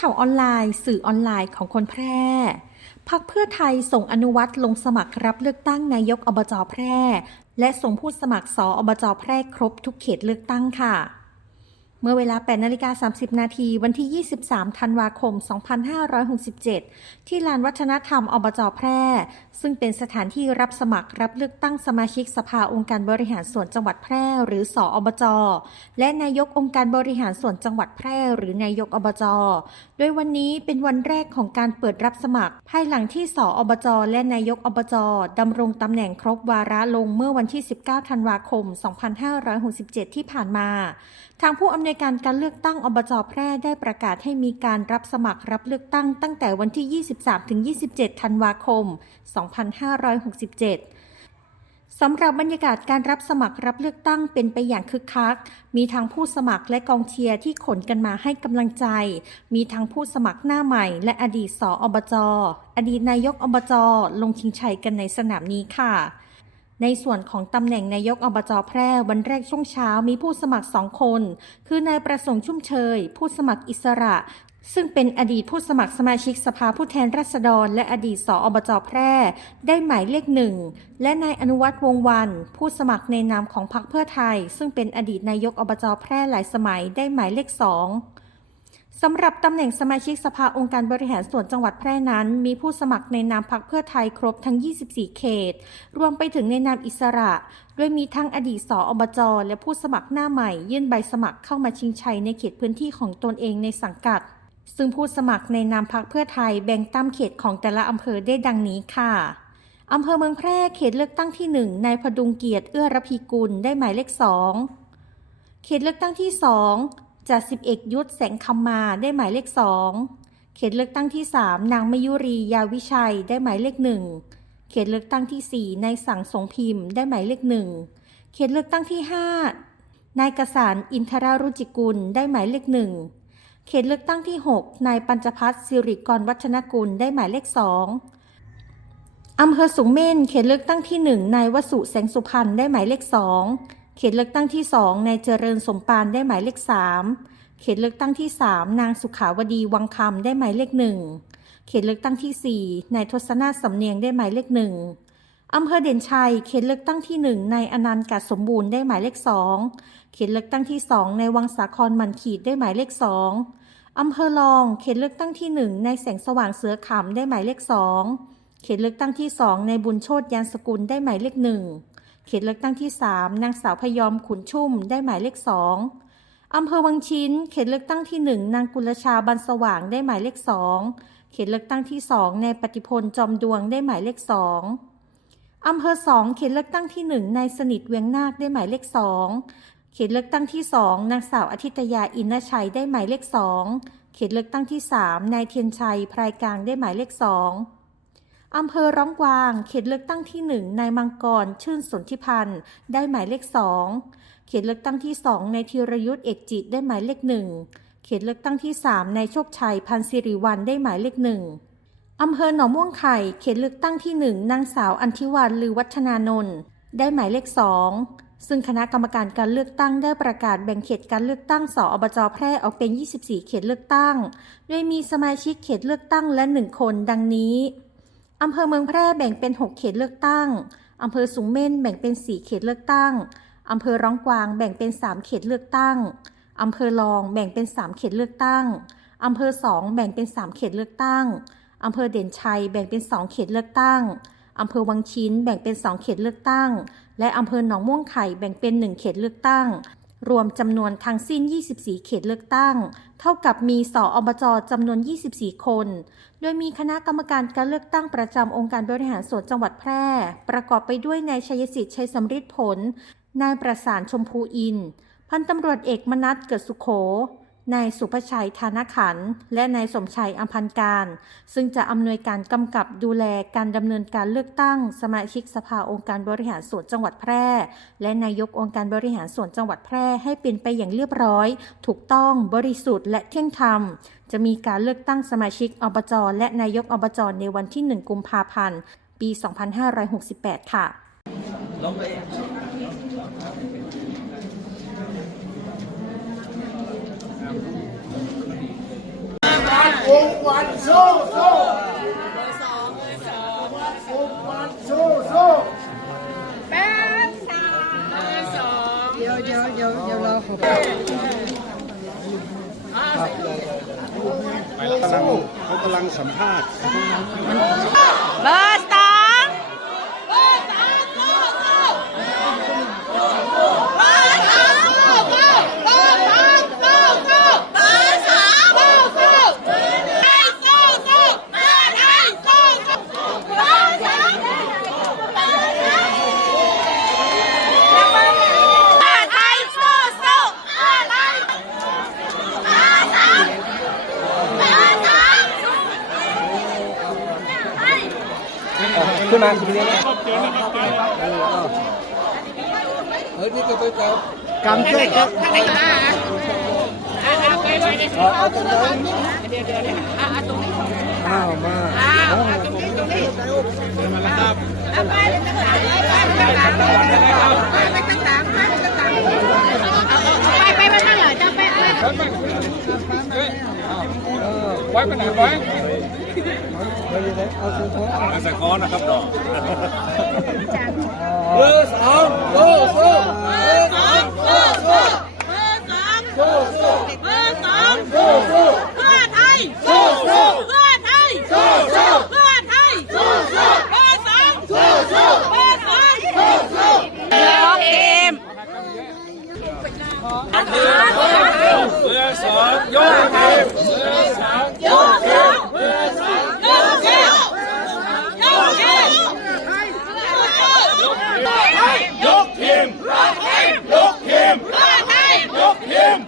ข่าวออนไลน์ สื่อออนไลน์ของคนแพร่พักเพื่อไทยส่งอนุวัตรลงสมัครรับเลือกตั้งนายกอบจแพร่ และส่งผู้สมัครสออบจแพร่ครบทุกเขตเลือกตั้งค่ะ เมื่อเวลา 8 นาฬิกา 30 นาที วันที่ 23 ธันวาคม 2567 ที่ลานวัฒนธรรมอบจแพร่ ซึ่งเป็นสถานที่รับสมัครรับเลือกตั้งสมาชิกสภาองค์การบริหารส่วนจังหวัดแพร่ หรือสออบจ และนายกองค์การบริหารส่วนจังหวัดแพร่ หรือนายกอบจ โดยวันนี้เป็นวันแรกของการเปิดรับสมัคร ภายหลังที่สออบจ และนายกอบจดำรงตำแหน่งครบวาระลงเมื่อวันที่ 19 ธันวาคม 2567 ที่ผ่านมา ทางผู้อำนวยในการการเลือกตั้งอบจแพร่ได้ประกาศให้มีการรับสมัครรับเลือกตั้งตั้งแต่วันที่ 23-27 ธันวาคม 2567สำหรับบรรยากาศการรับสมัครรับเลือกตั้งเป็นไปอย่างคึกคัก มีทั้งผู้สมัครและกองเชียร์ที่ขนกันมาให้กำลังใจ มีทั้งผู้สมัครหน้าใหม่ และอดีตสออบจ อดีตนายกอบจ ลงชิงชัยกันในสนามนี้ค่ะ ในส่วนของตำแหน่งนายกอบจแพร่วันแรกช่วงเช้ามีผู้สมัครสองคน คือนายประสงค์ชุ่มเชย ผู้สมัครอิสระ ซึ่งเป็นอดีตผู้สมัครสมาชิกสภาผู้แทนราษฎร และอดีตสออบจแพร่ ได้หมายเลขหนึ่ง และนายอนุวัฒน์วงวัน ผู้สมัครในนามของพรรคเพื่อไทย ซึ่งเป็นอดีตนายกอบจแพร่หลายสมัยได้หมายเลขสอง สำหรับตำแหน่งสมาชิกสภาองค์การบริหารส่วนจังหวัดแพร่นั้น มีผู้สมัครในนามพรรคเพื่อไทยครบทั้ง 24 เขต รวมไปถึงในนามอิสระโดยมีทั้งอดีตสออบจและผู้สมัครหน้าใหม่ ยื่นใบสมัครเข้ามาชิงชัยในเขตพื้นที่ของตนเองในสังกัด ซึ่งผู้สมัครในนามพรรคเพื่อไทยแบ่งตามเขตของแต่ละอำเภอได้ดังนี้ค่ะอำเภอเมืองแพร่เขตเลือกตั้งที่1นายพดุงเกียรติเอื้อรพีกุลได้หมายเลข2เขตเลือกตั้งที่2 จ่าสิบเอกยุทธแสงคำมาได้หมายเลข2เขตเลือกตั้งที่ 3 นางมยุรียาวิชัยได้หมายเลข1เขตเลือกตั้งที่ 4 นายสังสงพิมพ์ได้หมายเลข1เขตเลือกตั้งที่ 5 นายกสารอินทรารุจิกุลได้หมายเลข1เขตเลือกตั้งที่ 6 นายปัญจพัฒน์สิริกรวัฒนกุลได้หมายเลข2องอำเภอสูงเม่นเขตเลือกตั้งที่ 1 นายวสุแสงสุพรรณได้หมายเลข2 เขตเลือกตั้งที่ 2 นายเจริญสมปานได้หมายเลข 3 เขตเลือกตั้งที่ 3 นางสุขาวดีวังคำได้หมายเลข1เขตเลือกตั้งที่ 4 นายทศนาสำเนียงได้หมายเลข1อำเภอเด่นชัย เขตเลือกตั้งที่ 1 นายอนันต์กาดสมบูรณ์ได้หมายเลข 2 เขตเลือกตั้งที่2ในายวังสาครมันขีดได้หมายเลข 2 อำเภอรอง เขตเลือกตั้งที่1ในายแสงสว่างเสือขำได้หมายเลข 2 เขตเลือกตั้งที่2ในบุญโชตยานสกุลได้หมายเลข1 เขตเลือกตั้งที่ 3 นางสาวพยอมขุนชุ่มได้หมายเลข2อำเภอวังชิ้น เขตเลือกตั้งที่ 1 นางกุลชาบันสว่างได้หมายเลข2เขตเลือกตั้งที่2ในปฏิพลจอมดวงได้หมายเลข2อำเภอ2เขตเลือกตั้งที่ 1 นายสนิทเวียงนาคได้หมายเลข2เขตเลือกตั้งที่ 2 นางสาวอาทิตยาอินชัยได้หมายเลข2เขตเลือกตั้งที่ 3 นายเทียนชัยพรายกลางได้หมายเลข2อ อำเภอร้องกวาง เขตเลือกตั้งที่ 1 นายมังกร ชื่นสนธิพันธ์ ได้หมายเลข 2 เขตเลือกตั้งที่ 2 นายธีรยุทธ์เอกจิต ได้หมายเลข 1 เขตเลือกตั้งที่ 3 นายโชคชัย พันธ์สิริวัลได้หมายเลข 1 อำเภอหนองม่วงไข่ เขตเลือกตั้งที่ 1 นางสาวอันทิวันลือวัฒนานนท์ ได้หมายเลข 2 ซึ่งคณะกรรมการการเลือกตั้งได้ประกาศแบ่งเขตการเลือกตั้งสออบจแพร่ออกเป็น 24 เขตเลือกตั้ง โดยมีสมาชิกเขตเลือกตั้งและ 1 คน ดังนี้ อำเภอเมืองแพร่แบ่งเป็น 6 เขตเลือกตั้ง อำเภอสูงเม่นแบ่งเป็น 4 เขตเลือกตั้ง อำเภอร้องกวางแบ่งเป็น 3 เขตเลือกตั้ง อำเภอรองแบ่งเป็น 3 เขตเลือกตั้ง อำเภอสองแบ่งเป็น 3 เขตเลือกตั้ง อำเภอเด่นชัยแบ่งเป็น 2 เขตเลือกตั้ง อำเภอวังชิ้นแบ่งเป็น 2 เขตเลือกตั้ง และอำเภอหนองม่วงไข่แบ่งเป็น 1 เขตเลือกตั้ง รวมจำนวนทั้งสิ้น 24 เขตเลือกตั้ง เท่ากับมีสออบจจำนวน 24 คน โดยมีคณะกรรมการการเลือกตั้งประจำองค์การบริหารส่วนจังหวัดแพร่ ประกอบไปด้วยนายชัยสิทธิ์ชัยสำริดผล นายประสานชมพูอิน พันตำรวจเอกมนัทเกิดสุขโข นายสุภชัยธานขัน และนายสมชัยอัมพันการ ซึ่งจะอำนวยการกำกับดูแลการดำเนินการเลือกตั้ง สมาชิกสภาองค์การบริหารส่วนจังหวัดแพร่ และนายกองค์การบริหารส่วนจังหวัดแพร่ให้เป็นไปอย่างเรียบร้อย ถูกต้องบริสุทธิ์และเที่ยงธรรมจะมีการเลือกตั้งสมาชิกอบจและนายกอบจในวันที่ 1 กุมภาพันธ์ ปี 2568 ค่ะ ลงไปเองเฟุกวันสู้สู้ฟุกวันสู้สู้กำลังเขากำลังสัมภาษณ์เบอร์สองไทยสู้สู้ไทย ขึ้นมาทีนี้เฮ้ยนี่ก็ไปเจ้ากำเจ้ก็เอาตรงนั้นอ้าวมาไปไปไปนั่ง เอจะไปอะไรไว้ไปไหนไว้ไปยังไงเอาสุดท้ายอาสกอนะครับดอกเบอร์สองสู้สู้เบอร์สองสู้สู้สู้สู้เบอร์สองสู้สู้เพื่อไทยสู้สู้เพื่อไทยสู้สู้เพื่อไทยสู้สู้เบอร์สองสู้สู้เบอร์สองสู้สู้น้องเอมเรือสองยกเทมโยกเอวโยกเอวโยกเอวย กทีมยกทีม เพื่อไทย ยกทีม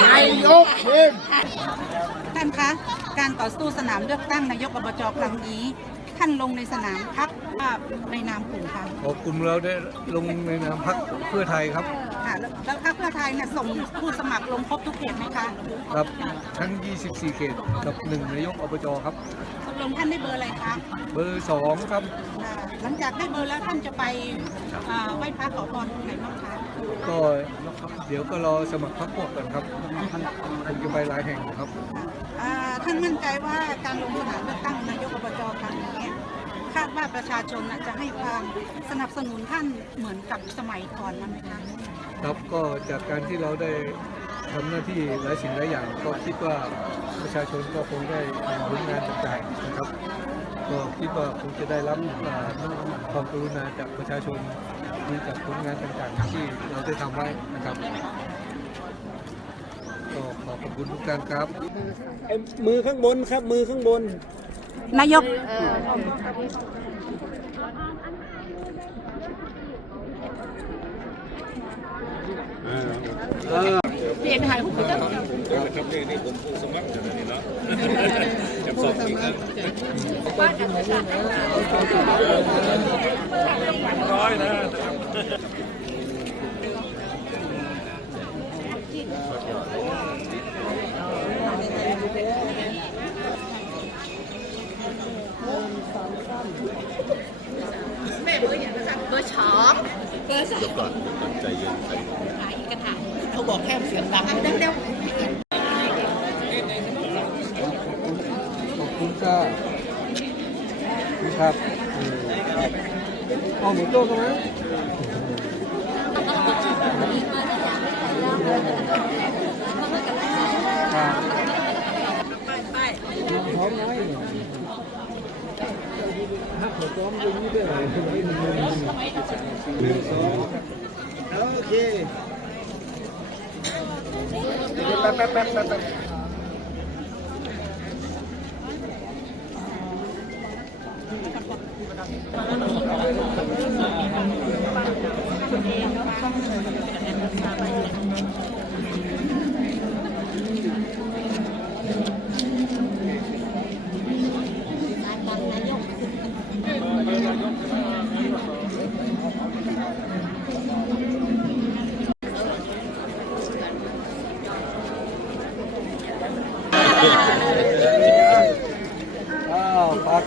นายก ทีมท่านคะ การต่อสู้สนามเลือกตั้งนายกอบจครั้งนี้ท่านลงในสนามพักว่าในนามกลุ่มค่ะขอบคุณเราได้ลงในนามพักเพื่อไทยครับค่ะแล้วแล้วพรรคเพื่อไทยเนี่ยส่งผู้สมัครลงครบทุกเขตไหมคะ ครับทั้ง 24 เขตกับหนึ่งนายกอบจครับตก ลงท่านได้เบอร์อะไรคะเบอร์สองครับ อ่าหลังจากได้เบอร์แล้วท่านจะไปอ่าไหว้พระขอพรตรงไหนบ้างคะก็เดี๋ยวก็รอสมัครพรรคพวกกันครับคงจะไปหลายแห่งนะครับ อ่าท่านมั่นใจว่าการลงสนามเลือกตั้งนายกอบจครั้งนี้เนี่ยคาดว่าประชาชนน่ะจะให้ความสนับสนุนท่านเหมือนกับสมัยก่อนนั้นไหมคะ ครับก็จากการที่เราได้ ทำหน้าที่หลายสิ่งหลายอย่างก็คิดว่าประชาชนก็คงได้เห็นผลงานต่างๆนะครับก็คิดว่าคงจะได้รับอ่าความกรุณาจากประชาชนดูจากผลงานต่างๆ ที่เราได้ทำไว้นะครับก็ขอขอบคุณทุกท่านครับมือข้างบนครับมือข้างบน นายกเปลี่ยนถ่ายรูปไปจ้ะนะครับนี่นี่ผมผู้สมัครนี่เนาะจับสอบอีกครับร้อยนะเบอร์อย่างนั้นเบอร์สอง เบอร์สองก่อนใจเย็นใจถ่ายกระถางเขาบอกแค่เสียงดังเร็วขอบคุณค่ะนะครับเออครับเอาหมูโต้กันไหมครับพร้อมไหมถ้าผมพร้อมตรงนี้ได้เลย หนึ่งสองโอ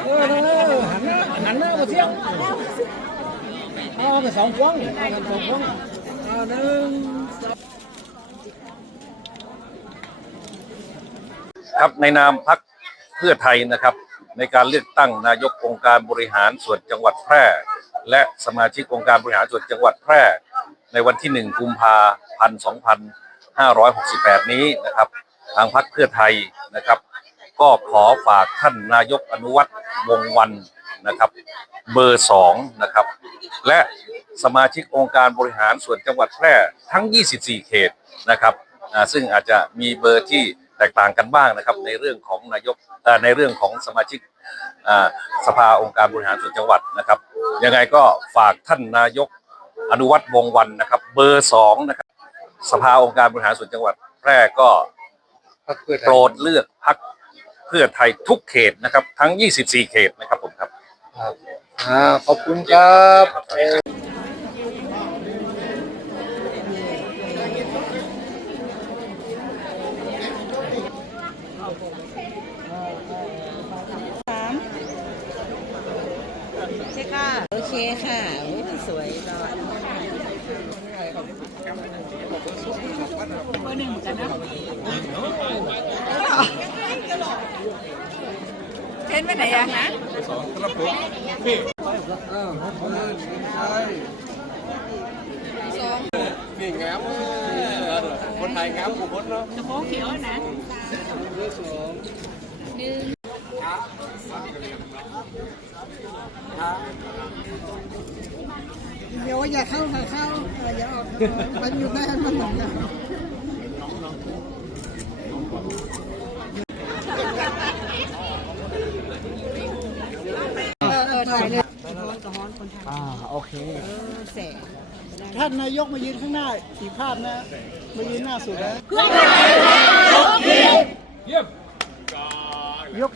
หันหน้ามาเที่ยงเอาไปสองพวงเอาไปสองพวงเอาหนึ่งครับในนามพักเพื่อไทยนะครับ ในการเลือกตั้งนายกองค์การบริหารส่วนจังหวัดแพร่ และสมาชิกองค์การบริหารส่วนจังหวัดแพร่ ในวันที่ 1 กุมภาพันธ์ 2568 นี้นะครับ ทางพักเพื่อไทยนะครับ ก็ขอฝากท่านนายกอนุวัตรวงศ์วันนะครับ เบอร์สองนะครับ และสมาชิกองค์การบริหารส่วนจังหวัดแพร่ทั้ง 24 เขตนะครับอ่าซึ่งอาจจะมีเบอร์ที่แตกต่างกันบ้างนะครับ ในเรื่องของนายกเอ่อในเรื่องของสมาชิกอ่าสภาองค์การบริหารส่วนจังหวัดนะครับ ยังไงก็ฝากท่านนายกอนุวัตรวงศ์วันนะครับ เบอร์สองนะครับ สภาองค์การบริหารส่วนจังหวัด แพร่ก็พักเพื่อไทยโปรดเลือกพัก เพื่อไทยทุกเขตนะครับ ทั้ง 24 เขตนะครับผมครับครับอ่าขอบคุณครับเอ่อโอเคค่ะ โอเคค่ะโอ้ยสวยรอยเบอร์หนึ่งเหมือนกันนะ เทนไปไหนอะฮะนี่งามคนไทยงามกูคนเนาะ ตะโพกเขียวนะ เดี๋ยวอย่าเข้ามาเข้าเอออย่าออกมันอยู่ได้มันเหมือนกัน เออเออถ่ายเลย อ่าโอเคท่านนายกมายืนข้างหน้าอีกภาพนะมายืนหน้าสุดนะยก